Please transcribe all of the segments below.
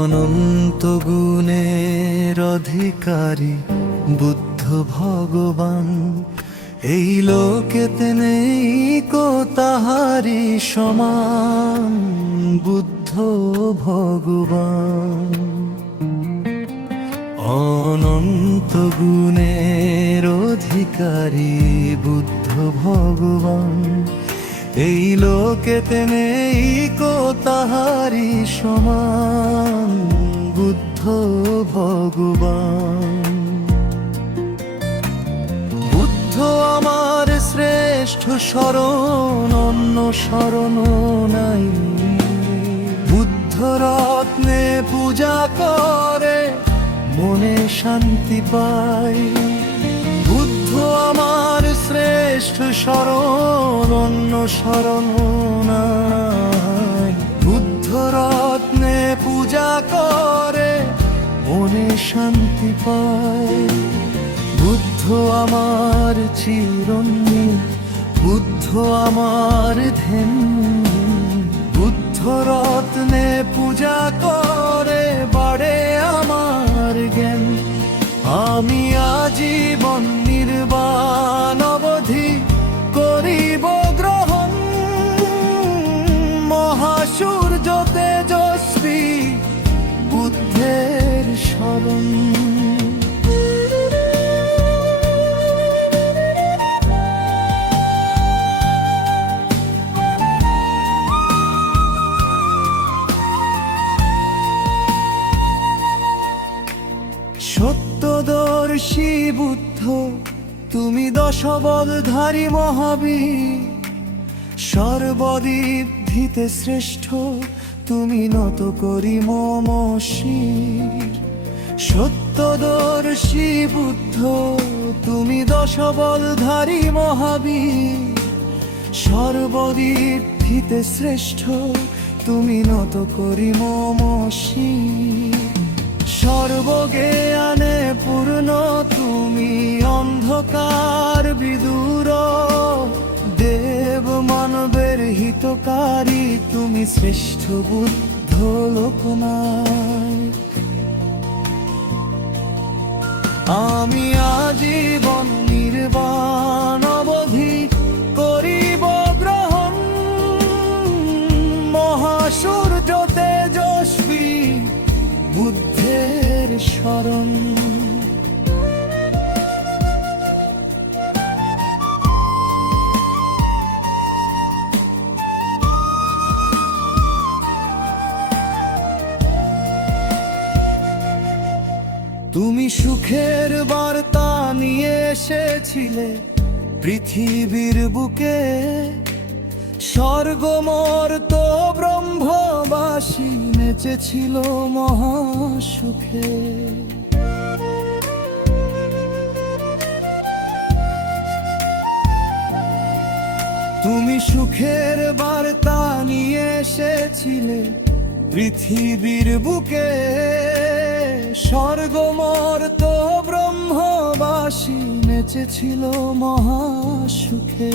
অনন্ত গুণের অধিকারী বুদ্ধ ভগবান। এই লোকেতে নেই কো তাহারি সমান বুদ্ধ ভগবান। অনন্ত গুণের অধিকারী বুদ্ধ ভগবান। এই লোকেতে নেই কো তাহারি সমান বুদ্ধ ভগবান। বুদ্ধ আমার শ্রেষ্ঠ শরণ, অন্য শরণ নাই। বুদ্ধ রত্নে পূজা করে, মনে শান্তি পাই বুদ্ধ আমার শ্রেষ্ঠ শরণ অন্য শরণ নাই। বুদ্ধ রত্নে পূজা করে, মনে শান্তি পায়। বুদ্ধ আমার চিরঞ্জীব বুদ্ধ আমার ধ্যান বুদ্ধ রত্নে পূজা করে সত্যদর্শী বুদ্ধ, তুমি দশবলধারী মহাবীর। সর্বদিদ্ধিতে শ্রেষ্ঠ, তুমি নত করি মম শির সত্যদর্শী বুদ্ধ, তুমি দশবলধারী মহাবীর। সর্বদিদ্ধিতে শ্রেষ্ঠ, তুমি নত করি মম শির সর্বজ্ঞানে পূর্ণ, তুমি অন্ধকার বিদুর। দেব মানবের হিতকারী, তুমি শ্রেষ্ঠ বুদ্ধ লোকনায়। আমি আজীবন নির্বাণ তুমি সুখের বার্তা নিয়ে এসেছিলে পৃথিবীর বুকে। স্বর্গমর্ত ব্রহ্মবাসী নেচেছিল মহাসুখে। তুমি সুখের বার্তা নিয়ে এসেছিলে পৃথিবীর বুকে। স্বর্গমর্ত ব্রহ্মবাসী নেচেছিল মহাসুখে।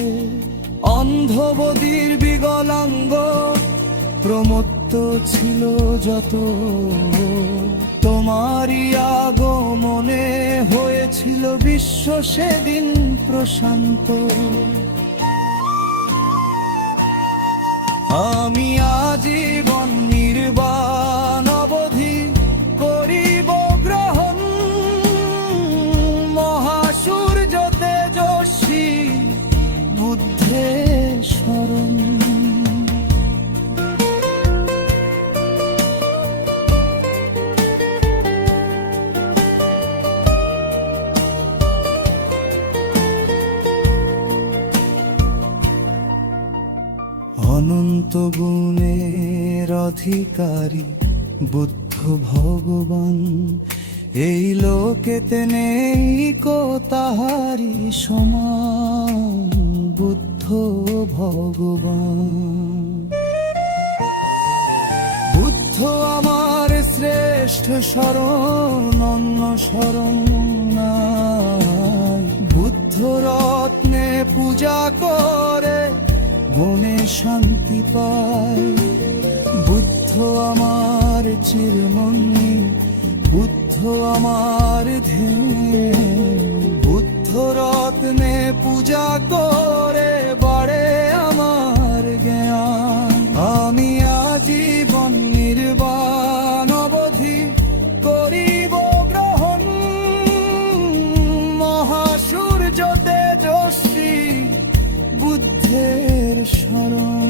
অন্ধবদির বিগলাঙ্গ প্রমত্ত ছিল যত। তোমারই আগমনে হয়েছিল বিশ্ব সেদিন প্রশান্ত। আমি আজীবন অনন্ত গুণের অধিকারী বুদ্ধ ভগবান। এই লোকেতে নেই কো তাহারি সমান বুদ্ধ ভগবান। বুদ্ধ আমার শ্রেষ্ঠ শরণ, অন্য শরণ বুদ্ধ রত্নে পূজা করে মনে শান্তি পায়। বুদ্ধ আমার চিরমণি, বুদ্ধ আমার ধ্যান। বুদ্ধ রত্নে পূজা করে বাড়ে আমার জ্ঞান। আমি আজীবন নির্বাণ অবধি করিব গ্রহণ। মহাসূর্য তেজস্বী বুদ্ধে স্মরণ